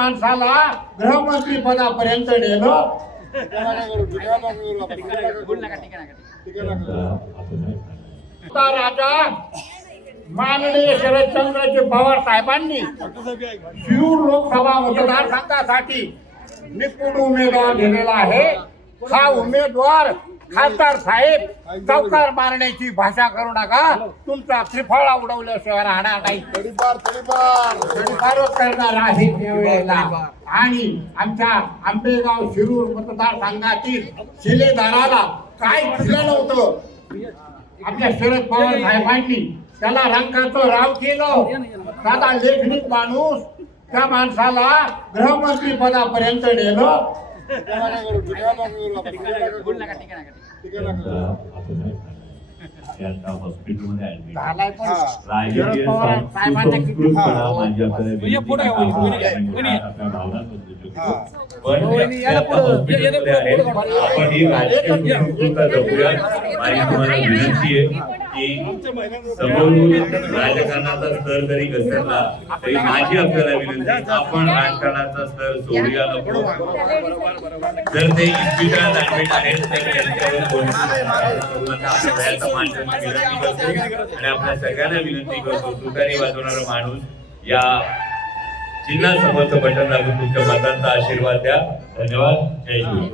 माणसाला गृहमंत्री पदापर्यंत नेलो. राजा माननीय शरदचंद्रजी पवार साहेबांनी शिरूर लोकसभा मतदारसंघासाठी निपुण उमेदवार दिलेला आहे. हा उमेदवार खासदार साहेब चौकार मारण्याची भाषा करू नका. तुमचा त्रिफळा उडवल्याशिवाय राहणार नाही. करणार आहे त्यावेळेला. आणि आमच्या आंबेगाव शिरूर मतदारसंघातील शिलेदाराला काय दिलं नव्हतं? आपल्या शरद पवार साहेबांनी त्याला रंगाचं राव केलं. साधा लेखनिक माणूस त्या माणसाला गृहमंत्री पदापर्यंत नेलं. आपण ही राजकीय संस्कृतता जपूया माझी तुम्हाला विनंती आहे की राजकारणाचा स्तर जरी घसरला तरी माझी आपल्याला विनंती आपण राजकारणाचा स्तर सोडूया नको. जर ते इन्स्टिट्यूट ऍडमिट आहेत आणि आपल्या सगळ्यांना विनंती करतो तुतारी वाजवणारा माणूस या चिन्हा समोरचं बटन दाबून तुमच्या मतांचा आशीर्वाद द्या. धन्यवाद. जय हिंद.